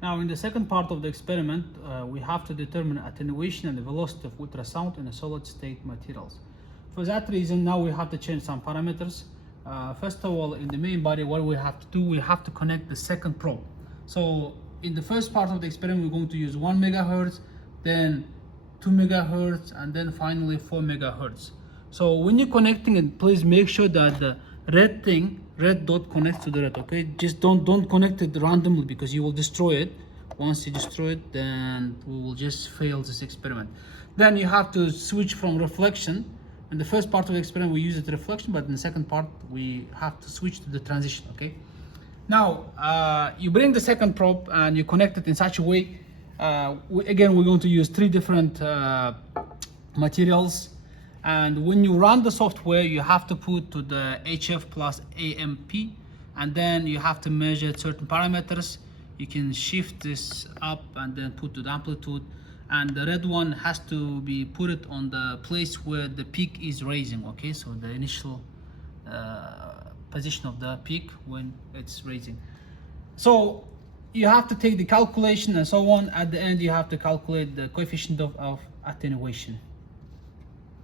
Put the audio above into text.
Now, in the second part of the experiment, we have to determine attenuation and the velocity of ultrasound in a solid state materials. For that reason, now we have to change some parameters. First of all, in the main body, what we have to do, we have to connect the second probe. So in the first part of the experiment, we're going to use 1 megahertz, then 2 megahertz, and then finally 4 megahertz. So when you're connecting it, please make sure that the red dot connects to the red, okay? Just don't connect it randomly, because you will destroy it. Once you destroy it, then we will just fail this experiment. Then you have to switch from reflection. In the first part of the experiment, we use it reflection, but in the second part, we have to switch to the transition, okay? Now, you bring the second probe and you connect it in such a way. Again, we're going to use 3 different materials. And when you run the software, you have to put to the HF plus AMP, and then you have to measure certain parameters. You can shift this up and then put to the amplitude. And the red one has to be put it on the place where the peak is raising, okay? So the initial position of the peak when it's raising. So you have to take the calculation and so on. At the end, you have to calculate the coefficient of attenuation.